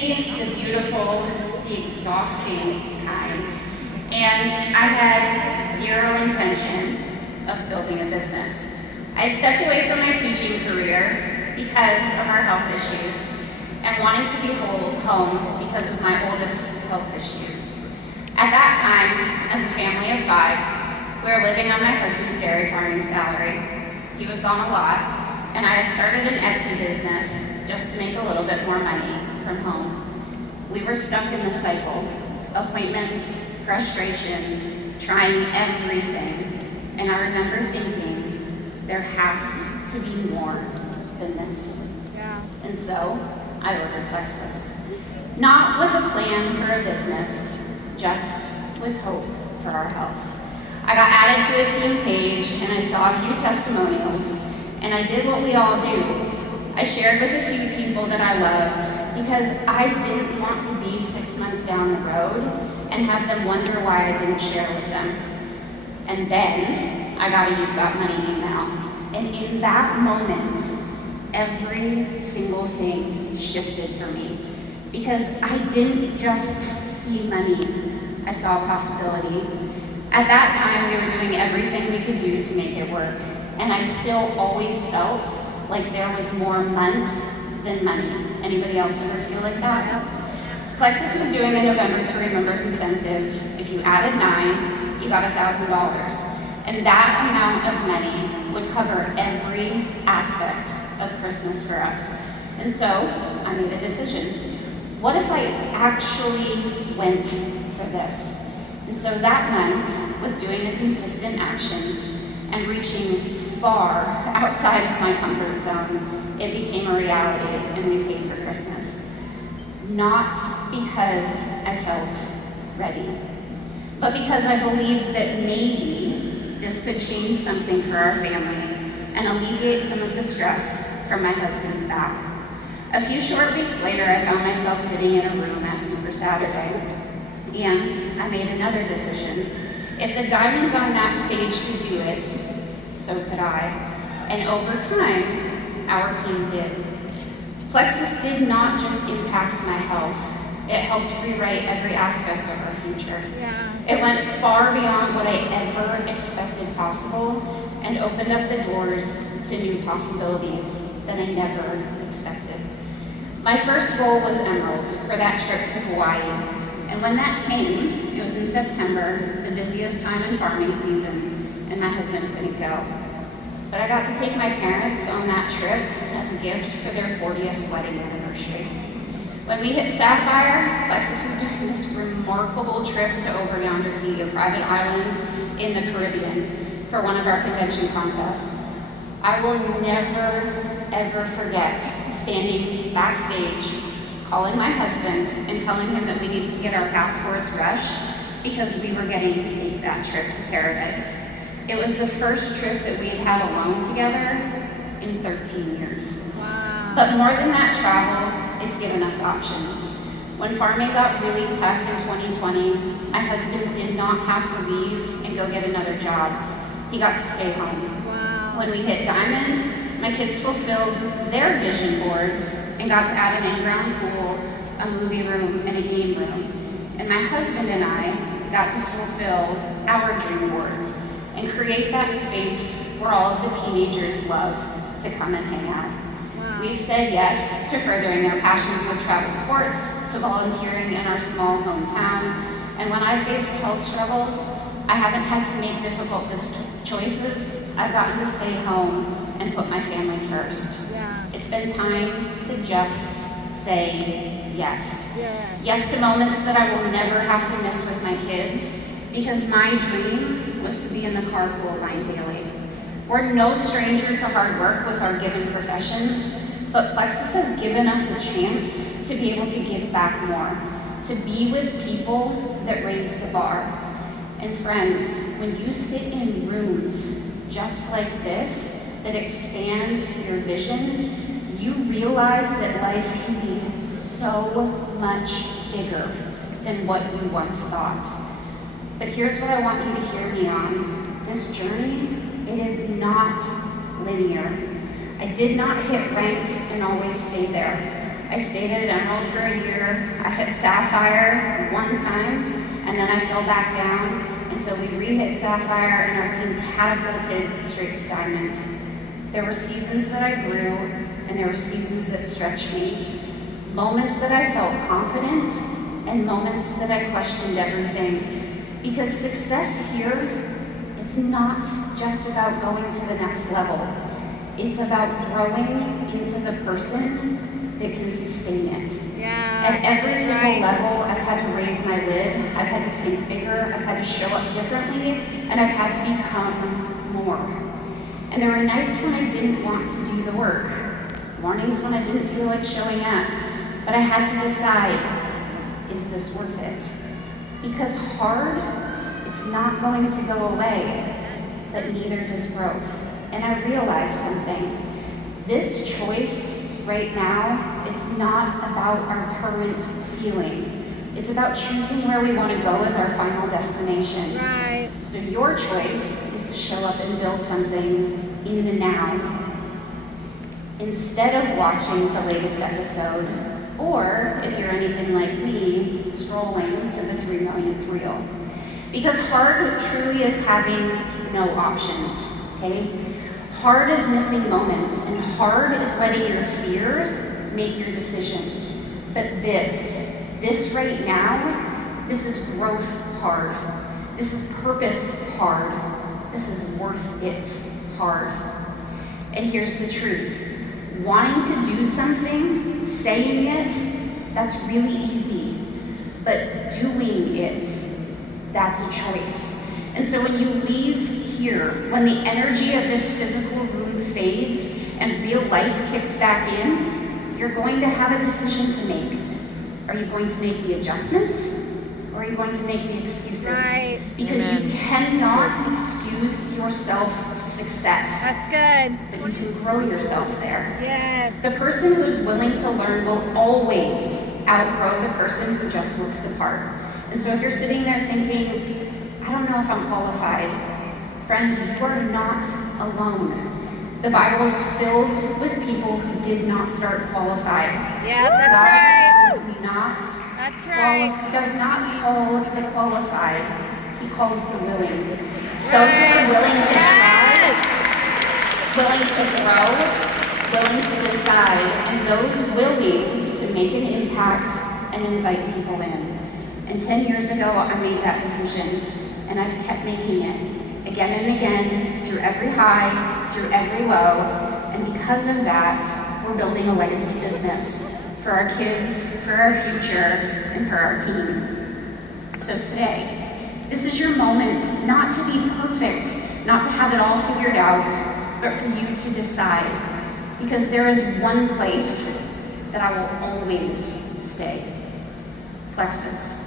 busy, the beautiful, the exhausting kind. And I had zero intention of building a business. I had stepped away from my teaching career because of our health issues and wanting to be home because of my oldest health issues. At that time, as a family of 5, we were living on my husband's dairy farming salary. He was gone a lot, and I had started an Etsy business just to make a little bit more money from home. We were stuck in the cycle, appointments, frustration, trying everything, and I remember thinking, there has to be more than this. Yeah. And so, I ordered Plexus. Not with a plan for a business, just with hope for our health. I got added to a team page and I saw a few testimonials, and I did what we all do. I shared with a few people that I loved because I didn't want to be 6 months down the road and have them wonder why I didn't share with them. And then I got a You've Got Money email. And in that moment, every single thing shifted for me. Because I didn't just see money, I saw possibility. At that time, we were doing everything we could do to make it work. And I still always felt like there was more month than money. Anybody else ever feel like that? Plexus was doing a November to Remember incentive. If you added 9, you got $1,000. And that amount of money would cover every aspect of Christmas for us. And so I made a decision. What if I actually went for this? And so that month, with doing the consistent actions and reaching far outside of my comfort zone, it became a reality and we paid for Christmas. Not because I felt ready, but because I believed that maybe this could change something for our family and alleviate some of the stress from my husband's back. A few short weeks later, I found myself sitting in a room at Super Saturday, and I made another decision. If the diamonds on that stage could do it, so could I. And over time, our team did. Plexus did not just impact my health, it helped rewrite every aspect of our future. Yeah. It went far beyond what I ever expected possible and opened up the doors to new possibilities that I never expected. My first goal was Emerald for that trip to Hawaii. And when that came, it was in September, the busiest time in farming season, and my husband couldn't go. But I got to take my parents on that trip as a gift for their 40th wedding anniversary. When we hit Sapphire, Plexus was doing this remarkable trip to Over Yonder Key, a private island in the Caribbean, for one of our convention contests. I will never, ever forget standing backstage, calling my husband and telling him that we needed to get our passports rushed because we were getting to take that trip to paradise. It was the first trip that we had had alone together in 13 years. Wow. But more than that travel, it's given us options. When farming got really tough in 2020, my husband did not have to leave and go get another job. He got to stay home. Wow. When we hit Diamond, my kids fulfilled their vision boards and got to add an in-ground pool, a movie room, and a game room. And my husband and I got to fulfill our dream boards and create that space where all of the teenagers love to come and hang out. Wow. We've said yes to furthering our passions with travel sports, to volunteering in our small hometown, and when I faced health struggles, I haven't had to make difficult choices. I've gotten to stay home and put my family first. Yeah. It's been time to just say yes. Yeah. Yes to moments that I will never have to miss with my kids, because my dream was to be in the carpool line daily. We're no stranger to hard work with our given professions, but Plexus has given us a chance to be able to give back more, to be with people that raise the bar. And friends, when you sit in rooms just like this, that expand your vision, you realize that life can be so much bigger than what you once thought. But here's what I want you to hear me on. This journey, it is not linear. I did not hit ranks and always stay there. I stayed at Emerald for a year. I hit Sapphire one time, and then I fell back down until we re-hit Sapphire and our team catapulted straight to Diamond. There were seasons that I grew, and there were seasons that stretched me. Moments that I felt confident, and moments that I questioned everything. Because success here, it's not just about going to the next level. It's about growing into the person that can sustain it. Yeah. At every single level, I've had to raise my lid, I've had to think bigger, I've had to show up differently, and I've had to become more. And there were nights when I didn't want to do the work, mornings when I didn't feel like showing up, but I had to decide, is this worth it? Because hard, it's not going to go away, but neither does growth. And I realized something. This choice right now, it's not about our current feeling. It's about choosing where we want to go as our final destination. Right. So your choice is to show up and build something in the now. Instead of watching the latest episode, or if you're anything like me, scrolling to the 3 millionth reel. Because hard truly is having no options, okay? Hard is missing moments, and hard is letting your fear make your decision. But this right now, this is growth hard. This is purpose hard. This is worth it hard. And here's the truth. Wanting to do something, saying it, that's really easy. But doing it, that's a choice. And so when you leave here, when the energy of this physical room fades and real life kicks back in, you're going to have a decision to make. Are you going to make the adjustments, or are you going to make the excuses? Right. Because Amen. you cannot excuse yourself to success. That's good. But you can grow yourself there. Yes. The person who's willing to learn will always outgrow the person who just looks the part. And so if you're sitting there thinking, I don't know if I'm qualified, friend, you are not alone. The Bible is filled with people who did not start qualified. Yeah, that's God right. does not That's right. does not call the qualified, he calls the willing. Those that are willing to try, willing to grow, willing to decide, and those willing to make an impact and invite people in. And 10 years ago, I made that decision, and I've kept making it again and again, through every high, through every low, and because of that, we're building a legacy business for our kids, for our future, and for our team. So today, this is your moment not to be perfect, not to have it all figured out, but for you to decide. Because there is one place that I will always stay, Plexus.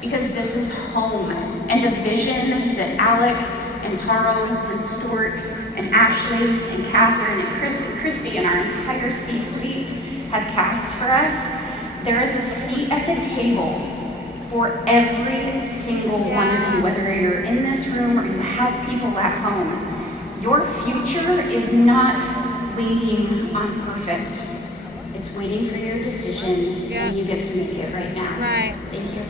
Because this is home, and the vision that Alec and Taro and Stuart and Ashley and Catherine and Chris and Christy and our entire C-suite have cast for us, there is a seat at the table for every single one of you, whether you're in this room or you have people at home. Your future is not waiting on perfect. It's waiting for your decision, and you get to make it right now. Right. Thank you.